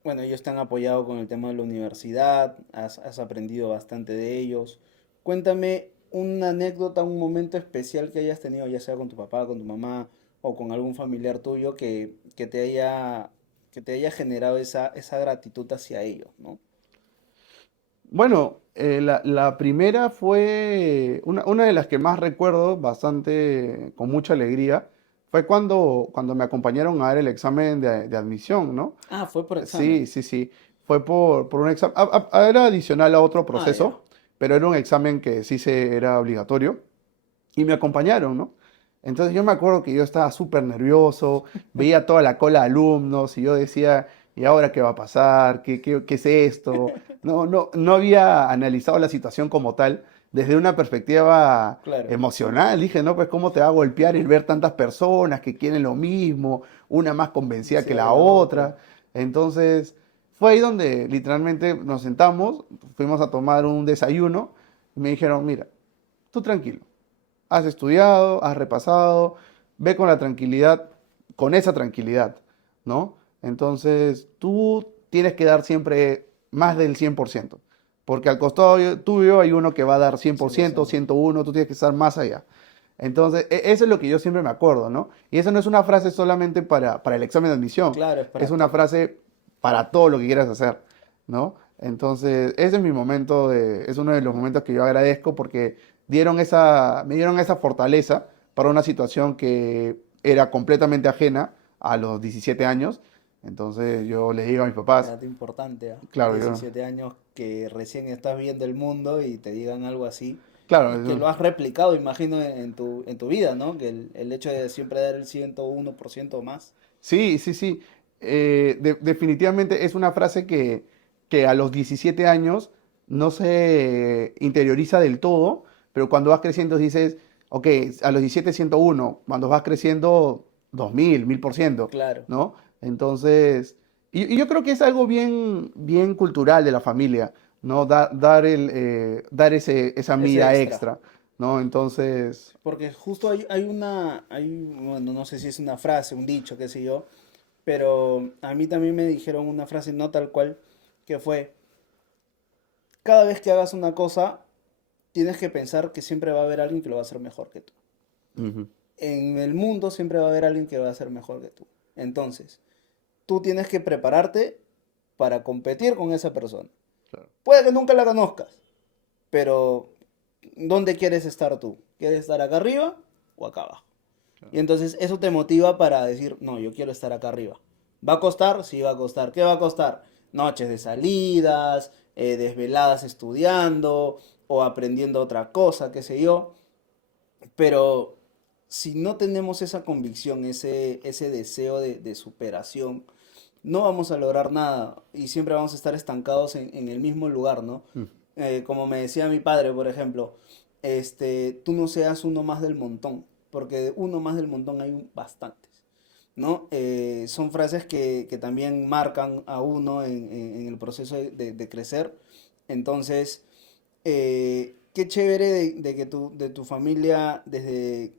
bueno, ellos te han apoyado con el tema de la universidad, has aprendido bastante de ellos. Cuéntame una anécdota, un momento especial que hayas tenido, ya sea con tu papá, con tu mamá o con algún familiar tuyo que te haya generado esa gratitud hacia ellos, ¿no? Bueno, la primera fue una de las que más recuerdo bastante con mucha alegría, fue cuando me acompañaron a dar el examen de admisión, ¿no? Ah, fue por Sí, examen. sí, sí, fue por un examen, era adicional a otro Ah, ya. proceso, pero era un examen que sí era obligatorio y me acompañaron, ¿no? Entonces yo me acuerdo que yo estaba súper nervioso, veía toda la cola de alumnos y yo decía, ¿y ahora qué va a pasar? ¿Qué es esto? No había analizado la situación como tal desde una perspectiva Claro, emocional. Dije, no, pues cómo te va a golpear el ver tantas personas que quieren lo mismo, una más convencida que sea, la la otra. otra. Entonces, fue ahí donde literalmente nos sentamos, fuimos a tomar un desayuno y me dijeron, mira, tú tranquilo, has estudiado, has repasado, ve con la tranquilidad, con esa tranquilidad, ¿no? Entonces, tú tienes que dar siempre más del 100%, porque al costado tuyo hay uno que va a dar 100%, 100%. 101, tú tienes que estar más allá. Entonces, eso es lo que yo siempre me acuerdo, ¿no? Y eso no es una frase solamente para el examen de admisión, Claro, es es para una todo. frase para todo lo que quieras hacer, ¿no? Entonces, ese es mi momento es uno de los momentos que yo agradezco porque me dieron esa fortaleza para una situación que era completamente ajena a los 17 años. Entonces, yo les digo a mis papás, Dato importante, ¿ah? claro, 17 años que recién estás viendo el mundo y te digan algo así. Y que claro, lo has replicado, imagino, en tu vida, ¿no? Que el hecho de siempre dar el 101% más. sí, sí, sí. Definitivamente es una frase que a los 17 años no se interioriza del todo, pero cuando vas creciendo dices, ok, a los 17 101, cuando vas creciendo 2000, 1000%, Claro, ¿no? Entonces, y yo creo que es algo bien, bien cultural de la familia, ¿no? Dar esa ese milla extra. extra, ¿no? Entonces, Porque justo bueno, no sé si es una frase, un dicho, qué sé yo, pero a mí también me dijeron una frase no tal cual, que fue, cada vez que hagas una cosa, tienes que pensar que siempre va a haber alguien que lo va a hacer mejor que tú. ujú, En el mundo siempre va a haber alguien que lo va a hacer mejor que tú. Entonces, tú tienes que prepararte para competir con esa persona. claro, Puede que nunca la conozcas, pero ¿dónde quieres estar tú? ¿Quieres estar acá arriba o acá abajo? claro. Y entonces eso te motiva para decir, no, yo quiero estar acá arriba. ¿Va a costar? Sí, va a costar. ¿Qué va a costar? Noches de salidas, desveladas estudiando o aprendiendo otra cosa, qué sé yo. Pero si no tenemos esa convicción, ese deseo de superación, no vamos a lograr nada y siempre vamos a estar estancados en el mismo lugar, ¿no? Mm, Como me decía mi padre, por ejemplo, tú no seas uno más del montón, porque de uno más del montón hay bastantes, ¿no? Son frases que también marcan a uno en el proceso de crecer. Entonces, qué chévere de que de tu familia desde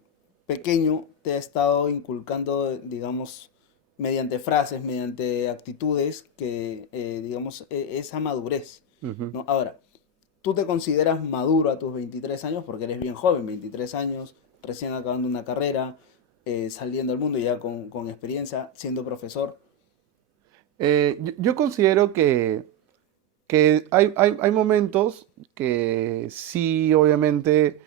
pequeño te ha estado inculcando, digamos, mediante frases, mediante actitudes, que, digamos, esa madurez, ujú. ¿no? Ahora, tú te consideras maduro a tus 23 años porque eres bien joven, 23 años, recién acabando una carrera, saliendo al mundo ya con experiencia, siendo profesor. Yo considero que hay momentos que sí, obviamente,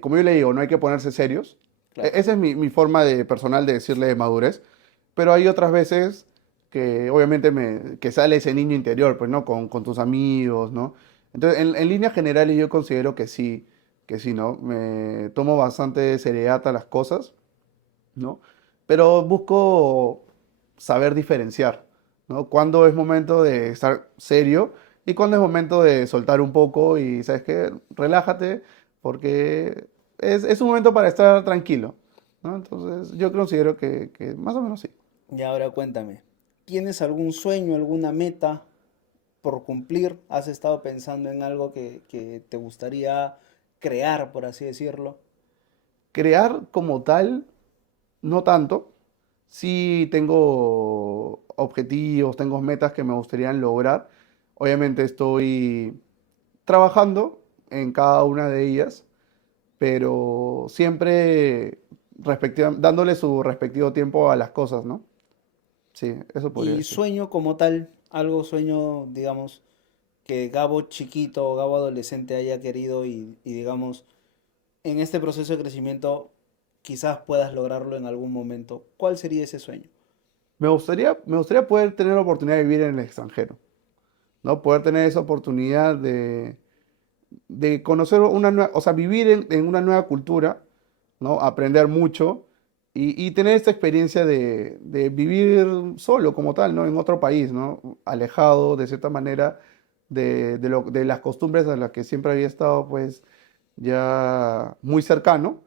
como yo le digo, no hay que ponerse serios. Claro. Esa es mi forma personal de decirle de madurez. Pero hay otras veces que obviamente que sale ese niño interior, pues, ¿no? Con tus amigos, ¿no? Entonces, en líneas generales yo considero que sí, ¿no? Me tomo bastante seriedad a las cosas, ¿no? Pero busco saber diferenciar, ¿no? Cuándo es momento de estar serio y cuándo es momento de soltar un poco y, ¿sabes qué? Relájate porque es un momento para estar tranquilo, ¿no? Entonces, yo considero que más o menos sí. Y ahora cuéntame, ¿tienes algún sueño, alguna meta por cumplir? ¿Has estado pensando en algo que te gustaría crear, por así decirlo? Crear como tal, no tanto. Sí tengo objetivos, tengo metas que me gustaría lograr. Obviamente estoy trabajando en cada una de ellas, pero siempre dándole su respectivo tiempo a las cosas, ¿no? Sí, eso podría Y decir. sueño como tal, algo sueño, digamos, que Gabo chiquito o Gabo adolescente haya querido y digamos, en este proceso de crecimiento quizás puedas lograrlo en algún momento. ¿Cuál sería ese sueño? Me gustaría poder tener la oportunidad de vivir en el extranjero, ¿no? Poder tener esa oportunidad de conocer una nueva, o sea, vivir en una nueva cultura, ¿no? Aprender mucho y tener esta experiencia de vivir solo como tal, ¿no? En otro país, ¿no? Alejado de cierta manera de las costumbres a las que siempre había estado, pues ya muy cercano,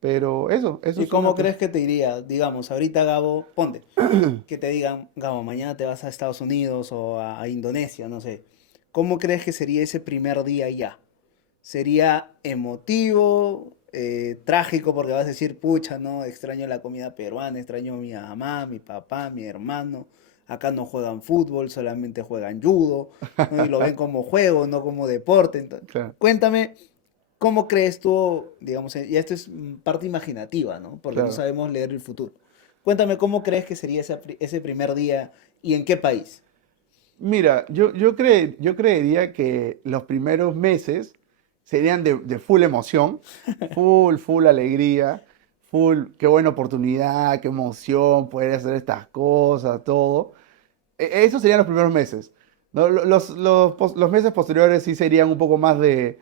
pero eso ¿Y es una... cómo crees que te iría? Digamos, ahorita Gabo, ponte, que te digan, Gabo, mañana te vas a Estados Unidos o a Indonesia, no sé. ¿Cómo crees que sería ese primer día ya? ¿Sería emotivo, trágico, porque vas a decir, pucha, no, extraño la comida peruana, extraño a mi mamá, mi papá, mi hermano? Acá no juegan fútbol, solamente juegan judo, ¿no? Y lo ven como juego, no como deporte. Claro, Cuéntame, ¿cómo crees tú, digamos, y esto es parte imaginativa, ¿no? Porque no claro. sabemos leer el futuro. Cuéntame cómo crees que sería ese primer día y en qué país. Mira, yo creería que los primeros meses serían de full emoción, full alegría, full, qué buena oportunidad, qué emoción poder hacer estas cosas, todo. Esos serían los primeros meses. ¿No? Los meses posteriores sí serían un poco más de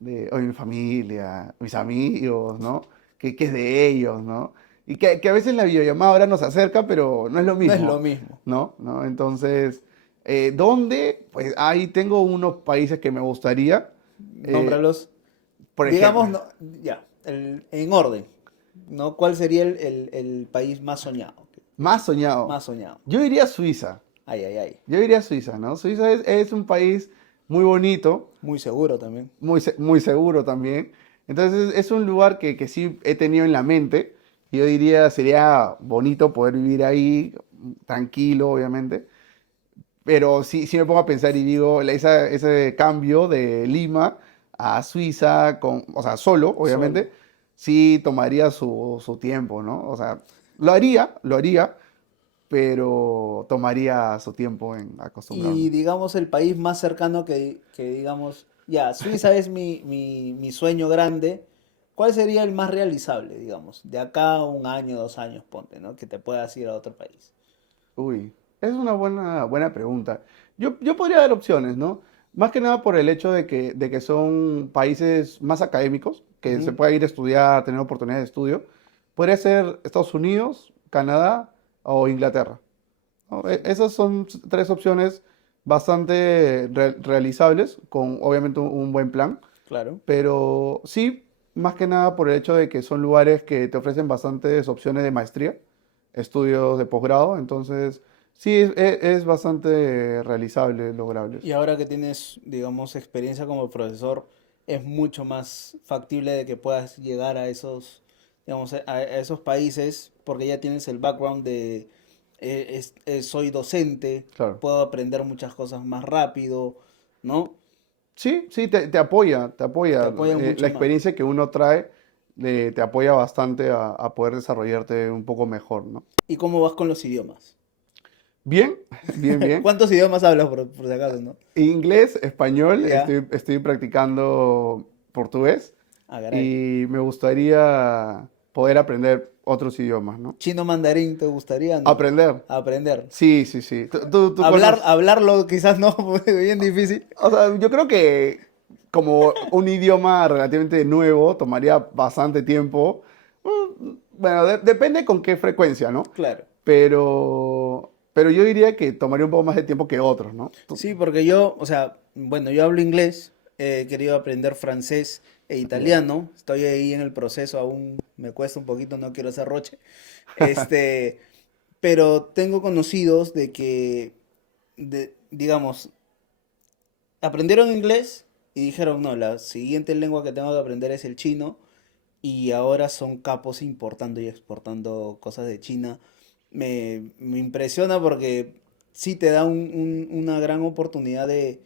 oye, mi familia, mis amigos, ¿no? ¿Qué es de ellos, ¿no? Y que a veces la videollamada ahora nos acerca, pero no es lo No es lo mismo, mismo. ¿no? ¿No? Entonces, ¿dónde? Pues ahí tengo unos países que me gustaría, eh, Nómbralos. por ejemplo, Digamos, no, ya, en orden, ¿no? ¿Cuál sería el país más soñado? más soñado. Más soñado. Yo iría a Suiza, Ay, ay, ay. yo iría a Suiza, ¿no? Suiza es un país muy bonito, Muy seguro también. muy seguro también. Entonces es un lugar que sí he tenido en la mente. Y yo diría, sería bonito poder vivir ahí, tranquilo, obviamente. Pero sí, sí me pongo a pensar y digo, ese cambio de Lima a Suiza, o sea, solo, Solo. obviamente, sí tomaría su tiempo, ¿no? O sea, lo haría, pero tomaría su tiempo en acostumbrarme. Y digamos el país más cercano que digamos, ya, Suiza es mi sueño grande. ¿Cuál sería el más realizable, digamos? De acá a un año, 2 años, ponte, ¿no? Que te puedas ir a otro país. Uy, es una buena pregunta. Yo podría dar opciones, ¿no? Más que nada por el hecho de que son países más académicos, que se Ujú. puede ir a estudiar, tener oportunidades de estudio. Podría ser Estados Unidos, Canadá o Inglaterra, ¿no? Esas son tres opciones bastante realizables, con obviamente un buen plan, Claro. pero sí, más que nada por el hecho de que son lugares que te ofrecen bastantes opciones de maestría, estudios de posgrado, entonces sí, es bastante realizable, lograble. Y ahora que tienes, digamos, experiencia como profesor, es mucho más factible de que puedas llegar a esos, digamos, a esos países, porque ya tienes el background de soy docente, Claro. puedo aprender muchas cosas más rápido, ¿no? Sí, sí, te apoya, te Te apoya. apoyan La mucho más. experiencia que uno trae te apoya bastante a poder desarrollarte un poco mejor, ¿no? ¿Y cómo vas con los idiomas? Bien, bien, bien. ¿Cuántos idiomas hablas por si acaso, no? Inglés, español, Ya, estoy practicando portugués ah, caray. y me gustaría poder aprender otros idiomas, ¿no? Chino mandarín, ¿te gustaría? No. Aprender. Aprender. Sí, sí, sí. Tú conoces. Hablarlo quizás no, porque es bien difícil. O sea, yo creo que como un idioma relativamente nuevo tomaría bastante tiempo. Bueno, depende con qué frecuencia, ¿no? Claro. Pero yo diría que tomaría un poco más de tiempo que otros, ¿no? Sí, porque yo, o sea, bueno, yo hablo inglés, he querido aprender francés e Ya. italiano, estoy ahí en el proceso, aún me cuesta un poquito, no quiero hacer roche, este, pero tengo conocidos de que, digamos, aprendieron inglés y dijeron, no, la siguiente lengua que tengo que aprender es el chino y ahora son capos importando y exportando cosas de China. Me impresiona porque sí te da una gran oportunidad de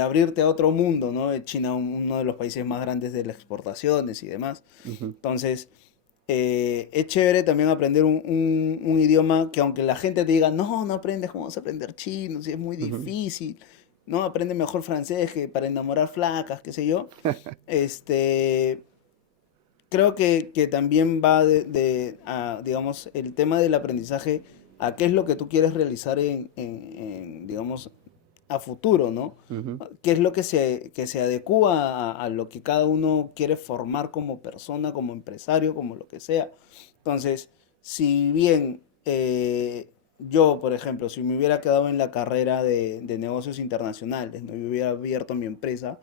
abrirte a otro mundo, ¿no? China, uno de los países más grandes de las exportaciones y demás. Ujú, Entonces, es chévere también aprender un idioma que aunque la gente te diga, no, no aprendes, ¿cómo vas a aprender chino? Si es muy ujú. difícil, ¿no? Aprende mejor francés que para enamorar flacas, qué sé yo. Este, creo que también va digamos, el tema del aprendizaje a qué es lo que tú quieres realizar digamos, a futuro, ¿no? Ujú, ¿Qué es lo que se adecúa a lo que cada uno quiere formar como persona, como empresario, como lo que sea? Entonces, si bien yo, por ejemplo, si me hubiera quedado en la carrera de negocios internacionales, ¿no? Y hubiera abierto mi empresa,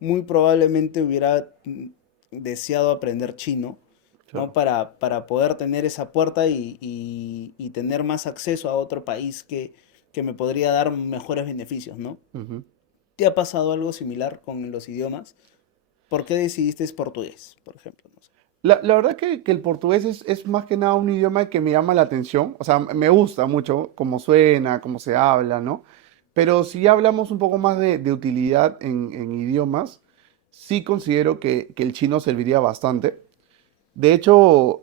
muy probablemente hubiera deseado aprender chino, ¿no? Claro. Para poder tener esa puerta y tener más acceso a otro país que me podría dar mejores beneficios, ¿no? Ujú. ¿Te ha pasado algo similar con los idiomas? ¿Por qué decidiste portugués, por ejemplo? No sé. La verdad que el portugués es más que nada un idioma que me llama la atención, o sea, me gusta mucho cómo suena, cómo se habla, ¿no? Pero si hablamos un poco más de utilidad en idiomas, sí considero que el chino serviría bastante. De hecho,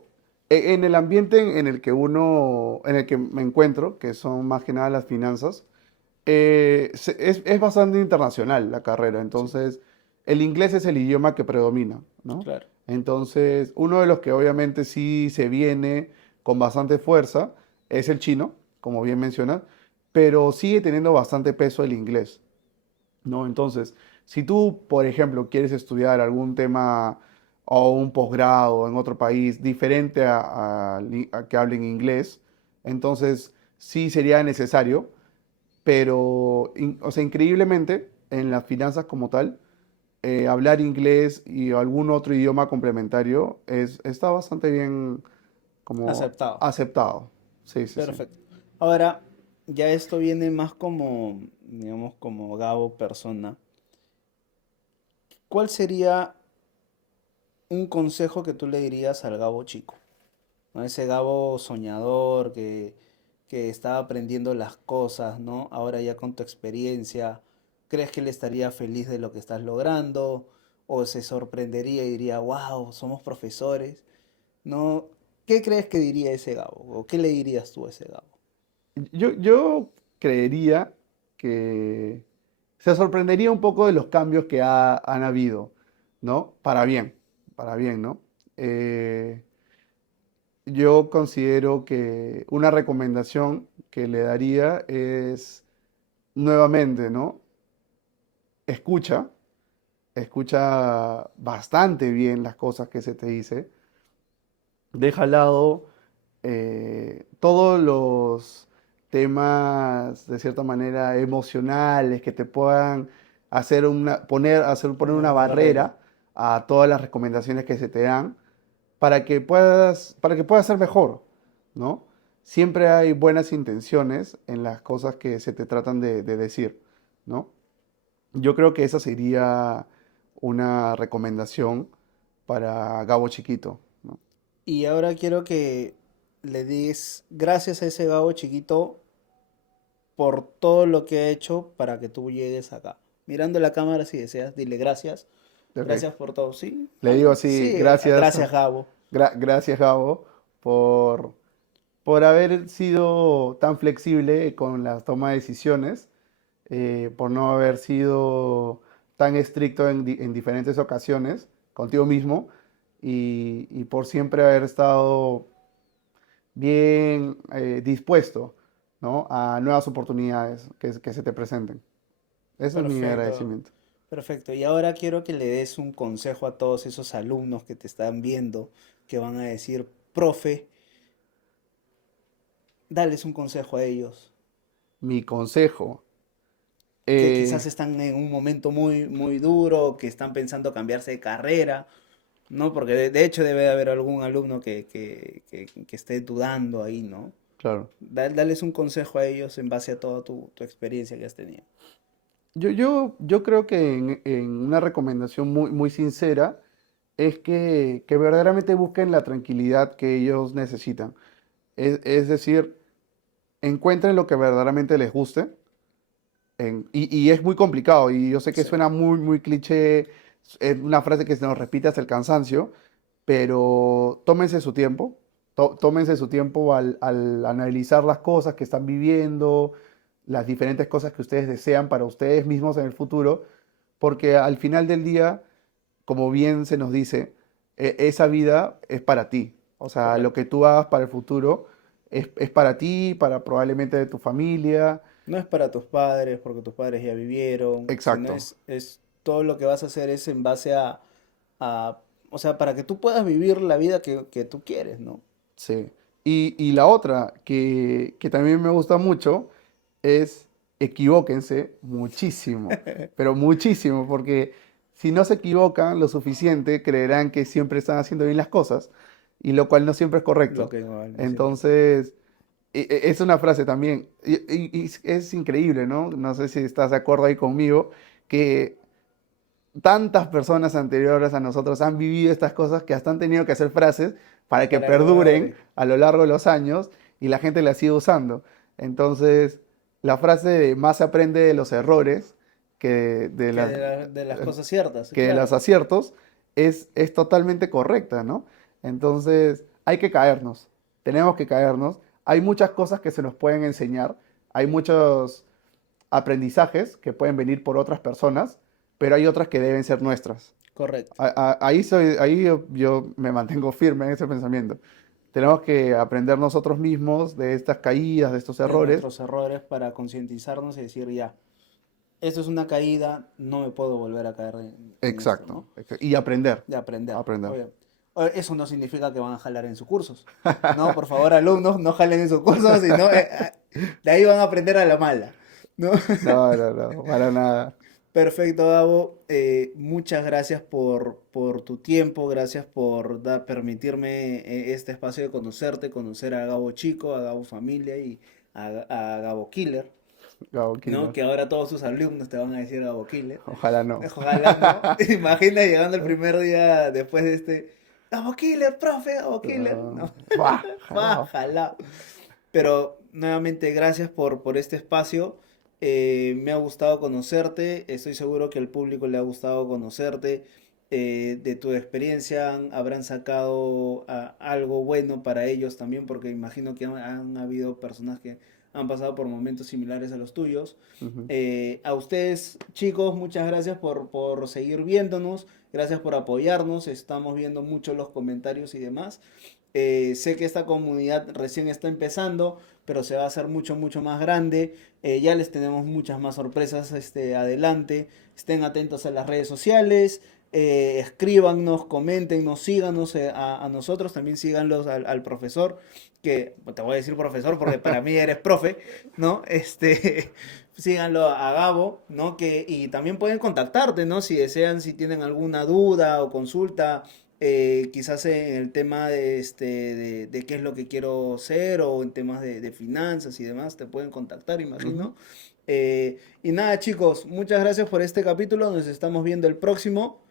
en el ambiente en el que en el que me encuentro, que son más que nada las finanzas, es bastante internacional la carrera, Sí, entonces el inglés es el idioma que predomina, ¿no? claro. Entonces, uno de los que obviamente sí se viene con bastante fuerza es el chino, como bien mencionas, pero sigue teniendo bastante peso el inglés, ¿no? Entonces, si tú, por ejemplo, quieres estudiar algún tema o un posgrado en otro país diferente a que hablen inglés, entonces sí sería necesario, pero, o sea, increíblemente, en las finanzas como tal, hablar inglés y algún otro idioma complementario está bastante bien como Aceptado. aceptado. Sí, sí, sí. Perfecto. Ahora, ya esto viene más como, digamos, como Gabo persona. ¿Cuál sería un consejo que tú le dirías al Gabo chico? ¿No? Ese Gabo soñador que estaba aprendiendo las cosas, ¿no? Ahora ya con tu experiencia, ¿crees que él estaría feliz de lo que estás logrando? ¿O se sorprendería y diría, wow, somos profesores? ¿No? ¿Qué crees que diría ese Gabo? ¿O qué le dirías tú a ese Gabo? Yo creería que se sorprendería un poco de los cambios que han habido, ¿no? Para bien, ¿no? Eh, yo considero que una recomendación que le daría es nuevamente, ¿no? Escucha, escucha bastante bien las cosas que se te dice, deja al lado todos los temas de cierta manera emocionales que te puedan poner una Una barrera. barrera a todas las recomendaciones que se te dan para que puedas ser mejor, ¿no? Siempre hay buenas intenciones en las cosas que se te tratan de decir, ¿no? Yo creo que esa sería una recomendación para Gabo Chiquito, ¿no? Y ahora quiero que le des gracias a ese Gabo chiquito por todo lo que ha hecho para que tú llegues acá. Mirando la cámara si deseas, dile gracias. Ok. Gracias por todo. Sí, Le digo sí, así, gracias, gracias Gabo. gracias Gabo por, por haber sido tan flexible con la toma de decisiones, por no haber sido tan estricto en diferentes ocasiones contigo mismo y por siempre haber estado bien dispuesto, ¿no? A nuevas oportunidades que se te presenten. Ese es mi Perfecto, agradecimiento. perfecto. Y ahora quiero que le des un consejo a todos esos alumnos que te están viendo, que van a decir, profe, dales un consejo a ellos, Mi consejo. que eh, quizás están en un momento muy, muy duro, que están pensando cambiarse de carrera. ¿No? Porque de hecho debe de haber algún alumno que esté dudando ahí, ¿no? claro. Dales un consejo a ellos en base a toda tu experiencia que has tenido. Yo creo que en una recomendación muy sincera es que verdaderamente busquen la tranquilidad que ellos necesitan. Es decir, encuentren lo que verdaderamente les guste. Y es muy complicado, y yo sé que Sí, suena muy cliché, es una frase que se nos repite hasta el cansancio, pero tómense su tiempo al analizar las cosas que están viviendo, las diferentes cosas que ustedes desean para ustedes mismos en el futuro, porque al final del día, como bien se nos dice, esa vida es para ti. O sea, lo correcto. que tú hagas para el futuro es para ti, para probablemente de tu familia. No es para tus padres, porque tus padres ya vivieron, sino Exacto. es todo lo que vas a hacer es en base a, o sea, para que tú puedas vivir la vida que tú quieres, ¿no? Sí. Y la otra que también me gusta mucho es equivóquense muchísimo, pero muchísimo, porque si no se equivocan lo suficiente, creerán que siempre están haciendo bien las cosas, y lo cual no siempre es Lo correcto. que no siempre es correcto. Entonces, es una frase también, y es increíble, ¿no? No sé si estás de acuerdo ahí conmigo, que tantas personas anteriores a nosotros han vivido estas cosas que hasta han tenido que hacer frases para que Para que perduren perdure. a lo largo de los años y la gente las sigue usando. Entonces, la frase de más se aprende de los errores que de Que las, de las cosas ciertas, que de los claro. aciertos es totalmente correcta, ¿no? Entonces, hay que caernos, tenemos que caernos. Hay muchas cosas que se nos pueden enseñar, hay muchos aprendizajes que pueden venir por otras personas, pero hay otras que deben ser nuestras. Correcto. Ahí yo me mantengo firme en ese pensamiento. Tenemos que aprender nosotros mismos de estas caídas, de estos De errores. nuestros errores para concientizarnos y decir, ya, esto es una caída, no me puedo volver a caer en esto, Exacto, ¿no? y aprender, De aprender. aprender. Oye, eso no significa que van a jalar en sus cursos. No, por favor, alumnos, no jalen en sus cursos, sino de ahí van a aprender a la mala. ¿No? No, no, no, para nada. Perfecto, Gabo. Muchas gracias por tu tiempo, gracias por permitirme este espacio de conocerte, conocer a Gabo Chico, a Gabo Familia y a Gabo Killer, Gabo ¿no? Killer. Que ahora todos sus alumnos te van a decir Gabo Killer. Ojalá no. Ojalá, ¿no? Imagina llegando el primer día después de este, Gabo Killer, profe, Gabo Killer. No, No, bah, jalao. ojalá. Pero nuevamente gracias por este espacio. Me ha gustado conocerte. Estoy seguro que al público le ha gustado conocerte. De tu experiencia habrán sacado algo bueno para ellos también, porque imagino que han habido personas que han pasado por momentos similares a los tuyos. Ujú. A ustedes, chicos, muchas gracias por seguir viéndonos. Gracias por apoyarnos. Estamos viendo mucho los comentarios y demás. Sé que esta comunidad recién está empezando, pero se va a hacer mucho, mucho más grande. Ya les tenemos muchas más sorpresas adelante. Estén atentos a las redes sociales. Escríbanos, coméntenos, síganos a nosotros. También síganlos al profesor, que te voy a decir profesor porque para mí eres profe, ¿no? Síganlo a Gabo, ¿no? Y también pueden contactarte, ¿no? Si desean, si tienen alguna duda o consulta quizás en el tema de qué es lo que quiero ser o en temas de finanzas y demás, te pueden contactar, Ujú. imagino. Y nada, chicos, muchas gracias por este capítulo. Nos estamos viendo el próximo.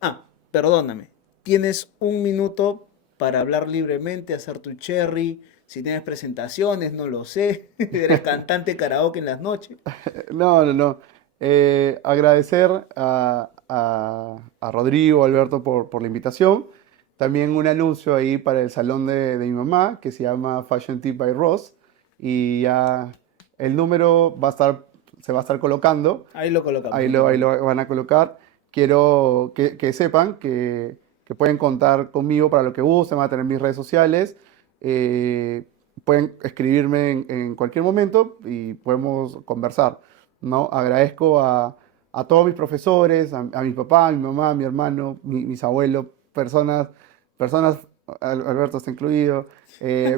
Ah, perdóname. Tienes un minuto para hablar libremente, hacer tu cherry. Si tienes presentaciones, no lo sé. Eres cantante karaoke en las noches. No, no, no. Agradecer a Rodrigo, Alberto, por la invitación. También un anuncio ahí para el salón de mi mamá, que se llama Fashion Tip by Ross. Y ya el número se va a estar colocando. Ahí lo colocamos, no te Ahí preocupes. lo van a colocar. Quiero que sepan que pueden contar conmigo para lo que gusten, van a tener mis redes sociales. eh, Pueden escribirme en cualquier momento y podemos conversar, ¿no? Agradezco a todos mis profesores, a mi papá, a mi mamá, a mi hermano, mis abuelos, personas, Alberto está incluido,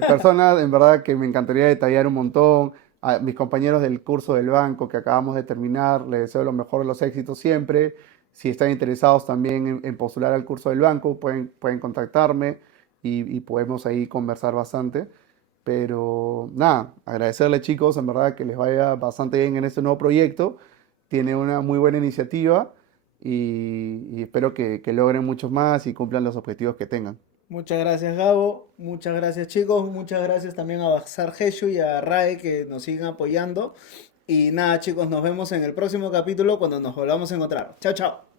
personas en verdad que me encantaría detallar un montón, a mis compañeros del curso del banco que acabamos de terminar, les deseo lo mejor de los éxitos siempre. Si están interesados también en postular al curso del banco, pueden contactarme y podemos ahí conversar bastante. Pero nada, agradecerle chicos, en verdad que les vaya bastante bien en este nuevo proyecto. Tiene una muy buena iniciativa y espero que logren muchos más y cumplan los objetivos que tengan. Muchas gracias, Gabo. Muchas gracias, chicos. Muchas gracias también a Bazar Jeshu y a Rae que nos siguen apoyando. Y nada, chicos, nos vemos en el próximo capítulo cuando nos volvamos a encontrar. Chao, chao.